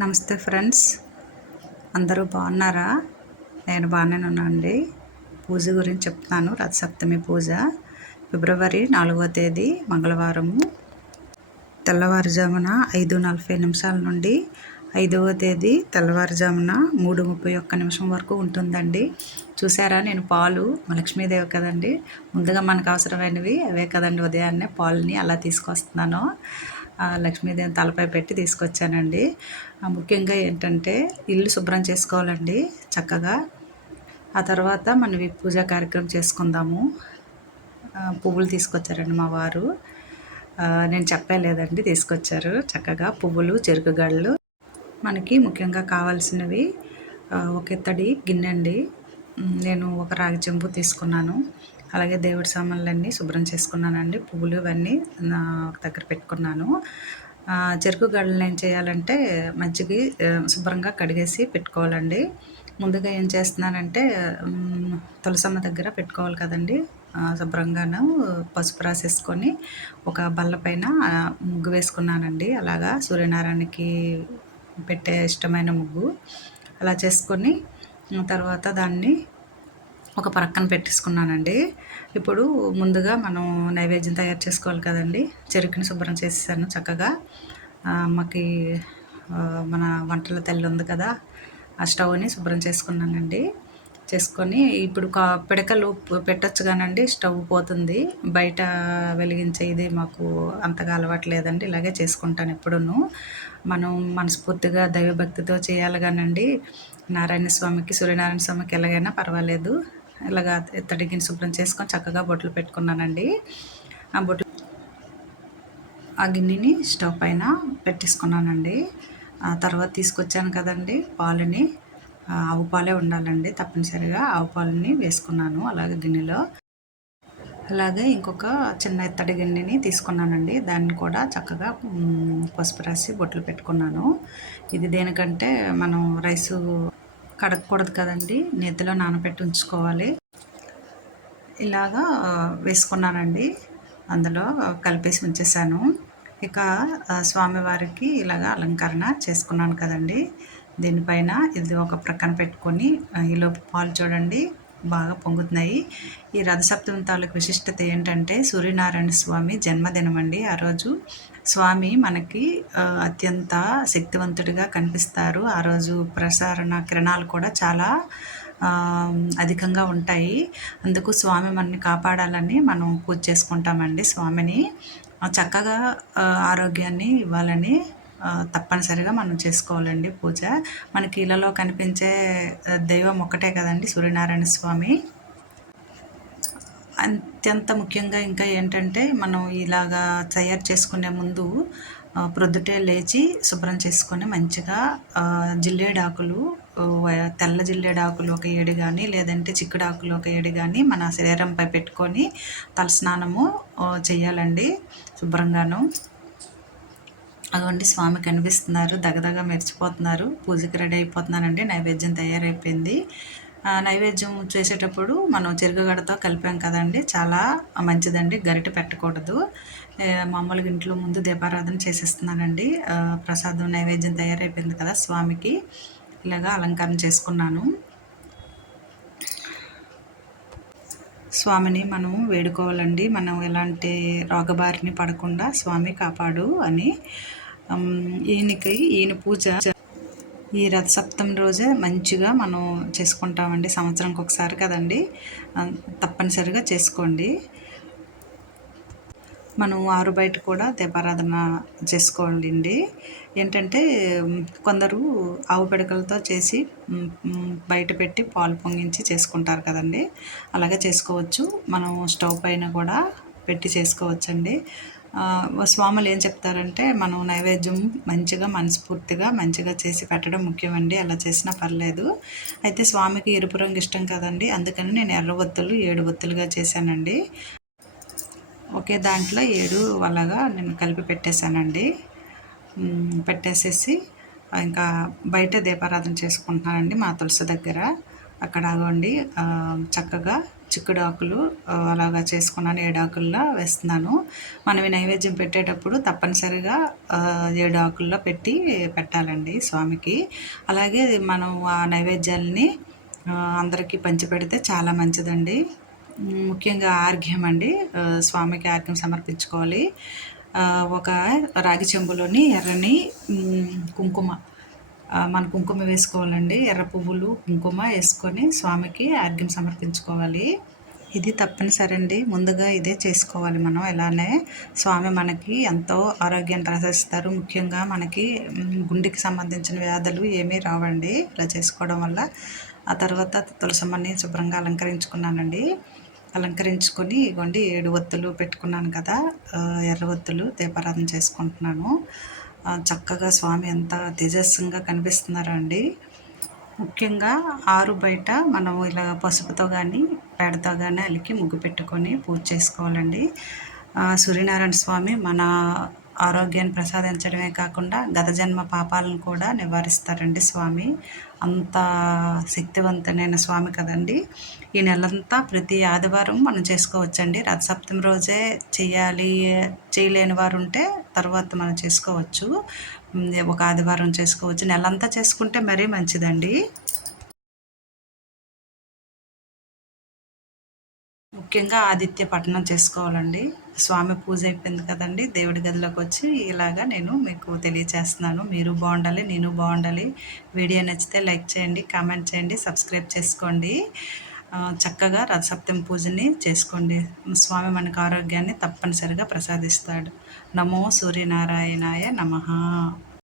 నమస్తే ఫ్రెండ్స్. అందరూ బాగున్నారా? నేను బాగానే ఉన్నానండి. పూజ గురించి చెప్తున్నాను రథసప్తమి పూజ ఫిబ్రవరి నాలుగవ తేదీ మంగళవారము. తెల్లవారుజామున ఐదు నలభై నిమిషాల నుండి ఐదవ తేదీ తెల్లవారుజామున మూడు ముప్పై ఒక్క నిమిషం వరకు ఉంటుందండి. చూసారా నేను పాలు మా లక్ష్మీదేవి కదండి. ముందుగా మనకు అవసరమైనవి అవే కదండి. ఉదయాన్నే పాలని అలా తీసుకొస్తున్నాను. లక్ష్మీదేవి తలపై పెట్టి తీసుకొచ్చానండి. ముఖ్యంగా ఏంటంటే ఇల్లు శుభ్రం చేసుకోవాలండి చక్కగా. ఆ తర్వాత మనం పూజా కార్యక్రమం చేసుకుందాము. పువ్వులు తీసుకొచ్చారండి మా వారు. నేను చెప్పలేదండి తీసుకొచ్చారు చక్కగా పువ్వులు చెరుకుగళ్ళు మనకి ముఖ్యంగా కావాల్సినవి ఒక ఇత్తడి గిన్నె అండి. నేను ఒక రాగి చెంబు తీసుకున్నాను. అలాగే దేవుడి సామాన్లన్నీ శుభ్రం చేసుకున్నానండి. పువ్వులు ఇవన్నీ ఒక దగ్గర పెట్టుకున్నాను. చెరుకు గడలు ఏం చేయాలంటే మజ్జిగ శుభ్రంగా కడిగేసి పెట్టుకోవాలండి. ముందుగా ఏం చేస్తున్నానంటే తులసమ్మ దగ్గర పెట్టుకోవాలి కదండి. శుభ్రంగాను పసుపు రాసేసుకొని ఒక బల్ల పైన ముగ్గు వేసుకున్నానండి. అలాగా సూర్యనారాయణకి పెట్టే ఇష్టమైన ముగ్గు. అలా చేసుకొని తర్వాత దాన్ని ఒక పక్కన పెట్టేసుకున్నానండి. ఇప్పుడు ముందుగా మనం నైవేద్యం తయారు చేసుకోవాలి కదండి. చెరుకుని శుభ్రం చేసేసాను చక్కగా. అమ్మకి మన వంటల తల్లి ఉంది కదా ఆ స్టవ్ని శుభ్రం చేసుకున్నానండి. చేసుకొని ఇప్పుడు కా పిడకలు పెట్టచ్చు కానండి స్టవ్ పోతుంది. బయట వెలిగించే ఇది మాకు అంతగా అలవాటు లేదండి ఇలాగే చేసుకుంటాను ఎప్పుడూ మనం మనస్ఫూర్తిగా దైవభక్తితో చేయాలి కానండి నారాయణ స్వామికి సూర్యనారాయణ స్వామికి ఎలాగైనా పర్వాలేదు. ఇలాగా తడిగిన శుభ్రం చేసుకొని చక్కగా బొట్లు పెట్టుకున్నానండి. ఆ బొట్లు ఆ గిన్నెని స్టవ్ పైన పెట్టేసుకున్నానండి. ఆ తర్వాత తీసుకొచ్చాను కదండి పాలని. ఆవు పాలే ఉండాలండి తప్పనిసరిగా ఆవు పాలని వేసుకున్నాను అలాగే గిన్నెలో. అలాగే ఇంకొక చిన్న ఎత్తడి గిన్నెని తీసుకున్నానండి. దాన్ని కూడా చక్కగా పసుపు రాసి బొట్లు పెట్టుకున్నాను. ఇది దేనికంటే మనం రైసు కడగకూడదు కదండి. నేతిలో నానబెట్టి ఉంచుకోవాలి. ఇలాగా వేసుకున్నానండి. అందులో కలిపేసి ఉంచేసాను. ఇక స్వామివారికి ఇలాగా అలంకరణ చేసుకున్నాను కదండి. దీనిపైన ఇది ఒక ప్రక్కన పెట్టుకొని ఈలోపు పాలు చూడండి. బాగా పొంగుతున్నాయి. ఈ రథసప్తమి తాలూకు విశిష్టత ఏంటంటే సూర్యనారాయణ స్వామి జన్మదినం అండి ఆ రోజు. స్వామి మనకి అత్యంత శక్తివంతుడిగా కనిపిస్తారు. ఆ రోజు ప్రసారణ కిరణాలు కూడా చాలా అధికంగా ఉంటాయి. అందుకు స్వామి మనని కాపాడాలని మనం పూజ చేసుకుంటామండి. స్వామిని చక్కగా ఆరోగ్యాన్ని ఇవ్వాలని తప్పనిసరిగా మనం చేసుకోవాలండి పూజ. మనకి ఇళ్ళలో కనిపించే దైవం ఒక్కటే కదండి సూర్యనారాయణ స్వామి. అత్యంత ముఖ్యంగా ఇంకా ఏంటంటే మనం ఇలాగా తయారు చేసుకునే ముందు ప్రొద్దుటే లేచి శుభ్రం చేసుకొని మంచిగా జిల్లేడాకులు తెల్ల జిల్లేడాకులు ఒక ఏడు కానీ లేదంటే చిక్కుడాకులు ఒక ఏడు కానీ మన శరీరంపై పెట్టుకొని తలస్నానము చేయాలండి శుభ్రంగాను. అదిగోండి స్వామి కనిపిస్తున్నారు దగదగ మెరిచిపోతున్నారు పూజకి రెడీ అయిపోతున్నానండి నైవేద్యం తయారైపోయింది. నైవేద్యం చేసేటప్పుడు మనం చెరుకుగడతో కలిపాం కదండి. చాలా మంచిదండి. గరిట పెట్టకూడదు. మామూలుగా ఇంట్లో ముందు దీపారాధన చేసేస్తున్నానండి. ప్రసాదం నైవేద్యం తయారైపోయింది కదా స్వామికి. ఇలాగా అలంకరణ చేసుకున్నాను. స్వామిని మనం వేడుకోవాలండి. మనం ఎలాంటి రోగబారిని పడకుండా స్వామి కాపాడు అని. ఈయనకి ఈయన పూజ ఈ రథసప్తమి రోజే మంచిగా మనం చేసుకుంటామండి. సంవత్సరంకి ఒకసారి కదండి. తప్పనిసరిగా చేసుకోండి. మనం ఆరు బయట కూడా దీపారాధన చేసుకోండి ఏంటంటే కొందరు ఆవు పిడకలతో చేసి బయట పెట్టి పాలు పొంగించి చేసుకుంటారు కదండి. అలాగే చేసుకోవచ్చు. మనం స్టవ్ పైన కూడా పెట్టి చేసుకోవచ్చండి. స్వాములు ఏం చెప్తారంటే మనం నైవేద్యం మంచిగా మనస్ఫూర్తిగా మంచిగా చేసి పెట్టడం ముఖ్యమండి. అలా చేసినా పర్లేదు. అయితే స్వామికి ఎరుపు రంగు ఇష్టం కదండి. అందుకని నేను ఎర్ర ఒత్తులు ఏడు ఒత్తులుగా చేశానండి. ఒకే దాంట్లో ఏడు అలాగా నేను కలిపి పెట్టేశానండి. పెట్టేసేసి ఇంకా బయట దీపారాధన చేసుకుంటున్నానండి మా తులసి దగ్గర. అక్కడ ఆగండి. చక్కగా చిక్కుడు ఆకులు అలాగా చేసుకున్నాను. ఏడాకుల్లో వేస్తున్నాను. మనం ఈ నైవేద్యం పెట్టేటప్పుడు తప్పనిసరిగా ఏడాకుల్లో పెట్టి పెట్టాలండి స్వామికి. అలాగే మనం ఆ నైవేద్యాలని అందరికీ పంచిపెడితే చాలా మంచిదండి. ముఖ్యంగా ఆర్ఘ్యం అండి. స్వామికి ఆర్ఘ్యం సమర్పించుకోవాలి. ఒక రాగి చెంబులోని ఎర్రని కుంకుమ మన కుంకుమ వేసుకోవాలండి. ఎర్ర పువ్వులు కుంకుమ వేసుకొని స్వామికి ఆర్ఘ్యం సమర్పించుకోవాలి. ఇది తప్పనిసరి అండి ముందుగా ఇదే చేసుకోవాలి మనం ఇలానే. స్వామి మనకి ఎంతో ఆరోగ్యాన్ని ప్రసాదిస్తారు ముఖ్యంగా మనకి గుండెకి సంబంధించిన వ్యాధులు ఏమీ రావండి. ఇలా చేసుకోవడం వల్ల. ఆ తర్వాత తులసమ్మని శుభ్రంగా అలంకరించుకున్నానండి. అలంకరించుకొని ఇగోండి ఏడు ఒత్తులు పెట్టుకున్నాను కదా ఎర్ర ఒత్తులు దీపారాధన చేసుకుంటున్నాను. చక్కగా స్వామి ఎంత తేజస్సుగా కనిపిస్తున్నారండి. ముఖ్యంగా ఆరు బయట మనం ఇలా పసుపుతో కానీ పేడతో కానీ అలికి ముగ్గు పెట్టుకొని పూజ చేసుకోవాలండి. సూర్యనారాయణ స్వామి మన ఆరోగ్యాన్ని ప్రసాదించడమే కాకుండా గత జన్మ పాపాలను కూడా నివారిస్తారండి స్వామి. అంత శక్తివంతమైన స్వామి కదండి. ఈ నెలంతా ప్రతి ఆదివారం మనం చేసుకోవచ్చండి. రథసప్తమి రోజే చేయాలి చేయలేని వారు ఉంటే తర్వాత మనం చేసుకోవచ్చు. ఒక ఆదివారం చేసుకోవచ్చు. నెలంతా చేసుకుంటే మరీ మంచిదండి. ముఖ్యంగా ఆదిత్య పఠనం చేసుకోవాలండి. స్వామి పూజ అయిపోయింది కదండి. దేవుడి గదిలోకి వచ్చి ఇలాగా నేను మీకు తెలియచేస్తున్నాను. మీరు బాగుండాలి నేను బాగుండాలి. వీడియో నచ్చితే లైక్ చేయండి కామెంట్ చేయండి సబ్స్క్రైబ్ చేసుకోండి. చక్కగా రథసప్తమి పూజని చేసుకోండి. స్వామి మనకు ఆరోగ్యాన్ని తప్పనిసరిగా ప్రసాదిస్తాడు. నమో సూర్యనారాయణాయ నమః.